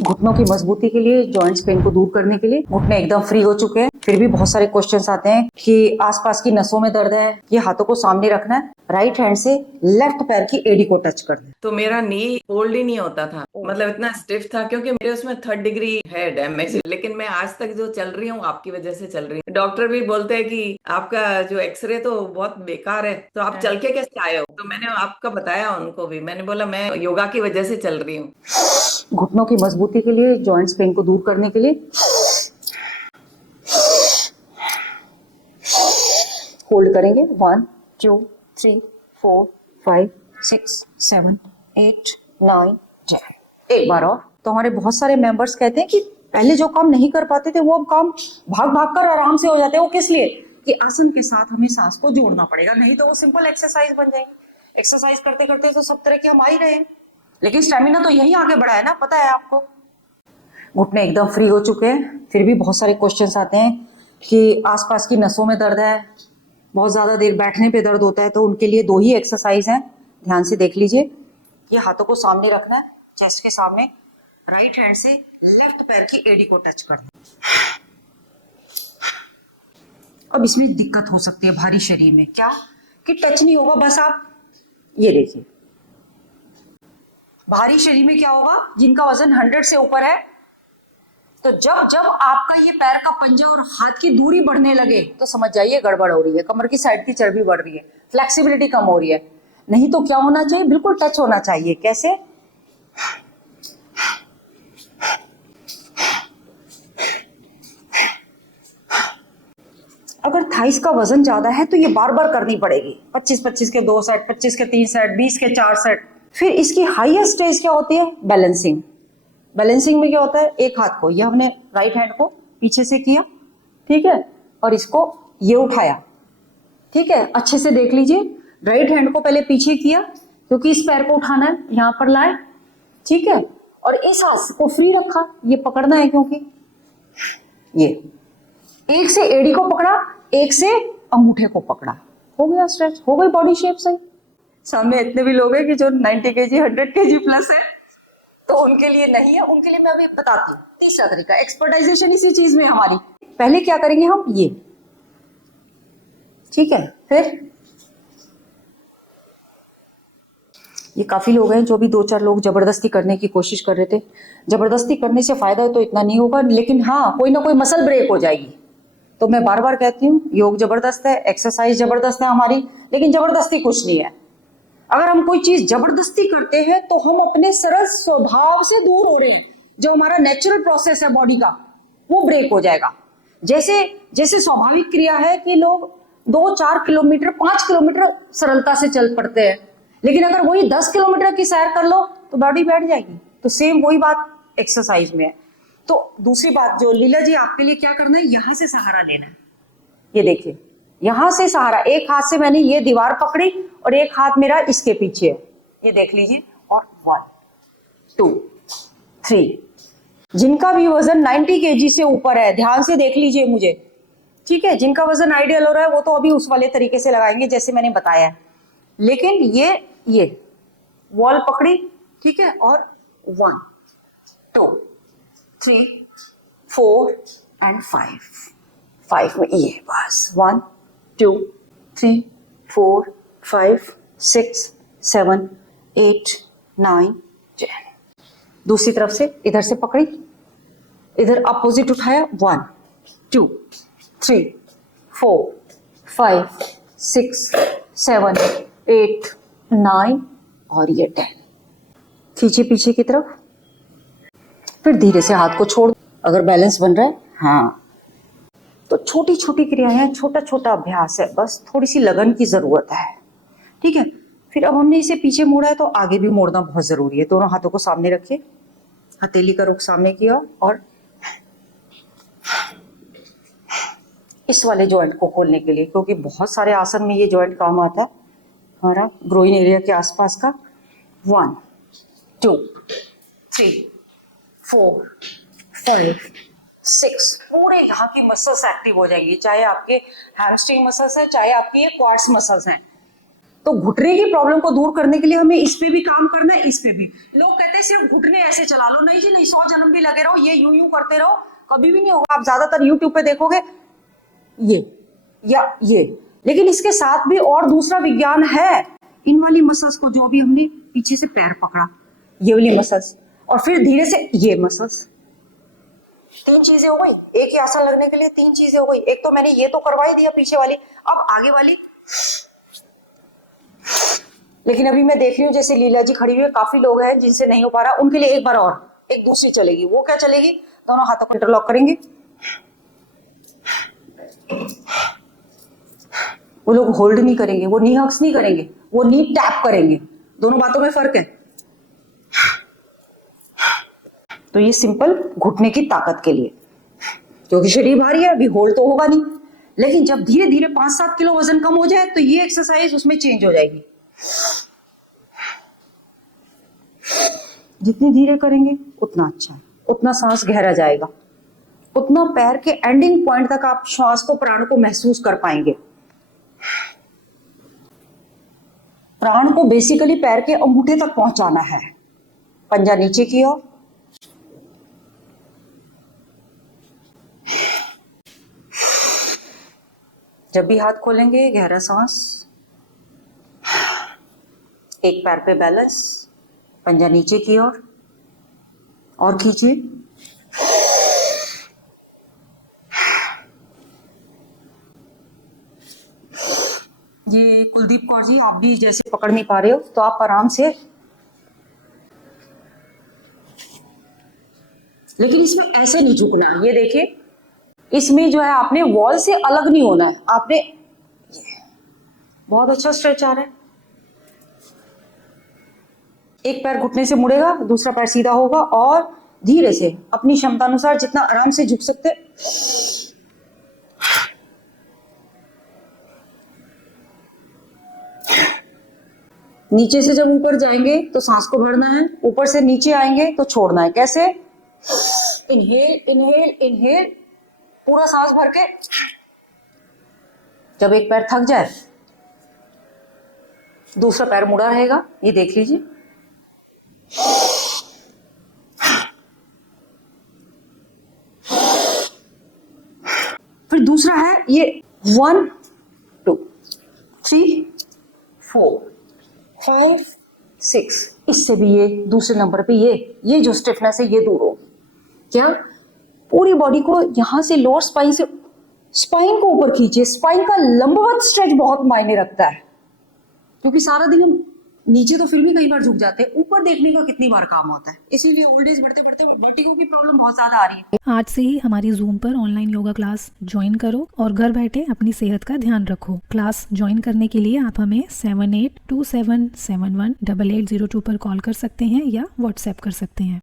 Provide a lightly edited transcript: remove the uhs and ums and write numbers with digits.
घुटनों की मजबूती के लिए, जॉइंट्स पेन को दूर करने के लिए। घुटने एकदम फ्री हो चुके हैं, फिर भी बहुत सारे क्वेश्चंस आते हैं कि आसपास की नसों में दर्द है, ये हाथों को सामने रखना है, राइट हैंड से लेफ्ट पैर की एडी को टच कर दे। तो मेरा नी होल्ड ही नहीं होता था, मतलब इतना स्टिफ था, क्योंकि मेरे उसमें 3rd डिग्री है डैमेज। लेकिन मैं आज तक जो चल रही हूँ आपकी वजह से चल रही हूँ। डॉक्टर भी बोलते हैं कि आपका जो एक्सरे तो बहुत बेकार है, तो आप चल के कैसे आए हो? तो मैंने आपका बताया उनको भी, मैंने बोला मैं योगा की वजह से चल रही हूँ। घुटनों की मजबूती के लिए, जॉइंट्स पेन को दूर करने के लिए होल्ड करेंगे 1 2 3 4 5 6 7 8 9 10। एक बार और। तो हमारे बहुत सारे मेंबर्स कहते हैं कि पहले जो काम नहीं कर पाते थे वो अब काम भाग भाग कर आराम से हो जाते हैं। वो किस लिए? कि आसन के साथ हमें सांस को जोड़ना पड़ेगा, नहीं तो वो सिंपल एक्सरसाइज बन जाएंगे। एक्सरसाइज करते करते तो सब तरह के हम आ ही रहे हैं, लेकिन स्टेमिना तो यही आगे बढ़ा है ना, पता है आपको। घुटने एकदम फ्री हो चुके हैं, फिर भी बहुत सारे क्वेश्चंस आते हैं कि आसपास की नसों में दर्द है, बहुत ज्यादा देर बैठने पे दर्द होता है। तो उनके लिए 2 ही एक्सरसाइज हैं, ध्यान से देख लीजिए। ये हाथों को सामने रखना है, चेस्ट के सामने, राइट हैंड से लेफ्ट पैर की एड़ी को टच कर दें। अब इसमें दिक्कत हो सकती है भारी शरीर में, क्या कि टच नहीं होगा, बस आप ये देखिए। भारी शरीर में क्या होगा? जिनका वजन 100 से ऊपर है, तो जब जब आपका ये पैर का पंजा और हाथ की दूरी बढ़ने लगे तो समझ जाइए गड़बड़ हो रही है, कमर की साइड की चर्बी बढ़ रही है, फ्लेक्सिबिलिटी कम हो रही है। नहीं तो क्या होना चाहिए? बिल्कुल टच होना चाहिए। कैसे? अगर थाइस का वजन ज्यादा है तो ये बार बार करनी पड़ेगी। 25-25 के 2 सेट, 25 के 3 सेट, 20 के 4 सेट। फिर इसकी हाईएस्ट स्टेज क्या होती है? बैलेंसिंग। बैलेंसिंग में क्या होता है? एक हाथ को, ये हमने राइट हैंड को पीछे से किया, ठीक है, और इसको ये उठाया, ठीक है। अच्छे से देख लीजिए, राइट हैंड को पहले पीछे किया क्योंकि इस पैर को उठाना है, यहां पर लाए, ठीक है, और इस हाथ को फ्री रखा, ये पकड़ना है क्योंकि ये एक से एड़ी को पकड़ा, एक से अंगूठे को पकड़ा, हो गया स्ट्रेच, हो गई बॉडी शेप सही। सामने इतने भी लोग हैं कि जो 90 केजी 100 केजी प्लस है, तो उनके लिए नहीं है, उनके लिए मैं अभी बताती हूँ तीसरा तरीका। एक्सपर्टाइजेशन इसी चीज में हमारी। पहले क्या करेंगे हम? ये, ठीक है। फिर ये काफी लोग हैं जो भी 2-4 लोग जबरदस्ती करने की कोशिश कर रहे थे। जबरदस्ती करने से फायदा तो इतना नहीं होगा, लेकिन हाँ कोई ना कोई मसल ब्रेक हो जाएगी। तो मैं बार बार कहती हूँ, योग जबरदस्त है, एक्सरसाइज जबरदस्त है हमारी, लेकिन जबरदस्ती कुछ नहीं है। अगर हम कोई चीज जबरदस्ती करते हैं तो हम अपने सरल स्वभाव से दूर हो रहे हैं। जो हमारा नेचुरल प्रोसेस है बॉडी का, वो ब्रेक हो जाएगा। जैसे जैसे स्वाभाविक क्रिया है कि लोग 2-4 किलोमीटर 5 किलोमीटर सरलता से चल पड़ते हैं, लेकिन अगर वही 10 किलोमीटर की सैर कर लो तो बॉडी बैठ जाएगी। तो सेम वही बात एक्सरसाइज में है। तो दूसरी बात जो लीला जी आपके लिए क्या करना है, यहां से सहारा लेना है। ये देखिए, यहां से सहारा, एक हाथ से मैंने ये दीवार पकड़ी और एक हाथ मेरा इसके पीछे है, ये देख लीजिए। और 1 2 3। जिनका भी वजन 90 केजी से ऊपर है, ध्यान से देख लीजिए मुझे, ठीक है। जिनका वजन आइडियल हो रहा है वो तो अभी उस वाले तरीके से लगाएंगे जैसे मैंने बताया, लेकिन ये वॉल पकड़ी, ठीक है, और 1 2 3 4 एंड 5 में ये, बस 1 2 3 4 5 6 7 8 9 10। दूसरी तरफ से इधर से पकड़ी, इधर अपोजिट उठाया, 1 2 3 4 5 6 7 8 9 और ये 10। खींचे पीछे की तरफ, फिर धीरे से हाथ को छोड़। अगर बैलेंस बन रहा है, हाँ, तो छोटी छोटी क्रियाएं, छोटा छोटा अभ्यास है, बस थोड़ी सी लगन की जरूरत है, ठीक है। फिर अब हमने इसे पीछे मोड़ा है तो आगे भी मोड़ना बहुत जरूरी है। दोनों हाथों को सामने रखिए, हथेली का रुख सामने किया, और इस वाले जॉइंट को खोलने के लिए, क्योंकि बहुत सारे आसन में ये जॉइंट काम आता है हमारा ग्रोइन एरिया के आसपास का। 1 2 3 4 5 6, पूरे यहाँ की मसल्स एक्टिव हो जाएंगी, चाहे आपके हैमस्ट्रिंग मसल्स हैं, चाहे आपके ये क्वाड्स मसल्स हैं। तो घुटने की प्रॉब्लम को दूर करने के लिए हमें इस पे भी काम करना है, इस पे भी। लोग कहते हैं सिर्फ घुटने ऐसे चला लो, नहीं जी नहीं, 100 जन्म भी लगे रहो, ये यूं करते रहो, कभी भी नहीं होगा। आप ज्यादातर यूट्यूब पे देखोगे ये या ये, लेकिन इसके साथ भी और दूसरा विज्ञान है। इन वाली मसल्स को, जो अभी हमने पीछे से पैर पकड़ा, ये वाली मसल्स, और फिर धीरे से ये मसल्स, 3 चीजें हो गई। एक ही आसन लगने के लिए 3 चीजें हो गई। एक तो मैंने ये तो करवा ही दिया पीछे वाली, अब आगे वाली। लेकिन अभी मैं देख रही हूँ जैसे लीला जी खड़ी हुई है, काफी लोग हैं जिनसे नहीं हो पा रहा, उनके लिए एक बार और एक दूसरी चलेगी। वो क्या चलेगी? दोनों हाथों को इंटरलॉक करेंगे। वो लोग होल्ड नहीं करेंगे, वो नी हक्स नहीं करेंगे, वो नी टैप करेंगे। दोनों बातों में फर्क है। तो ये सिंपल घुटने की ताकत के लिए, क्योंकि शरीर भारी है, अभी होल्ड तो होगा नहीं। लेकिन जब धीरे धीरे 5-7 किलो वजन कम हो जाए तो ये एक्सरसाइज उसमें चेंज हो जाएगी। जितनी धीरे करेंगे उतना अच्छा है, उतना सांस गहरा जाएगा, उतना पैर के एंडिंग पॉइंट तक आप श्वास को, प्राण को महसूस कर पाएंगे। प्राण को बेसिकली पैर के अंगूठे तक पहुंचाना है। पंजा नीचे की ओर, जब भी हाथ खोलेंगे गहरा सांस, एक पैर पे बैलेंस, पंजा नीचे की ओर और खींचिए। ये कुलदीप कौर जी, आप भी जैसे पकड़ नहीं पा रहे हो तो आप आराम से, लेकिन इसमें ऐसे नहीं झुकना। ये देखिए, इसमें जो है आपने वॉल से अलग नहीं होना है। आपने, बहुत अच्छा स्ट्रेच आ रहा है। एक पैर घुटने से मुड़ेगा, दूसरा पैर सीधा होगा, और धीरे से अपनी क्षमता अनुसार जितना आराम से झुक सकते। नीचे से जब ऊपर जाएंगे तो सांस को भरना है, ऊपर से नीचे आएंगे तो छोड़ना है। कैसे? इनहेल इनहेल इनहेल, पूरा सांस भर के। जब एक पैर थक जाए दूसरा पैर मुड़ा रहेगा, ये देख लीजिए। फिर दूसरा है ये 1 2 3 4 5 6, इससे भी ये दूसरे नंबर पे ये जो स्टिफनेस है ये दूर हो। क्या? पूरी बॉडी को यहां से लोअर स्पाइन से स्पाइन को ऊपर खींचिए। स्पाइन का लंबवत स्ट्रेच बहुत मायने रखता है, क्योंकि सारा दिन हम नीचे तो फिर भी कई बार झुक जाते हैं, ऊपर देखने का कितनी बार काम होता है। इसीलिए ओल्ड एज बढ़ते बढ़ते वर्टिगो की प्रॉब्लम बहुत ज्यादा आ रही है। आज से ही हमारी जूम पर ऑनलाइन योगा क्लास ज्वाइन करो और घर बैठे अपनी सेहत का ध्यान रखो। क्लास ज्वाइन करने के लिए आप हमें 7827718802 पर कॉल कर सकते हैं या व्हाट्सएप कर सकते हैं।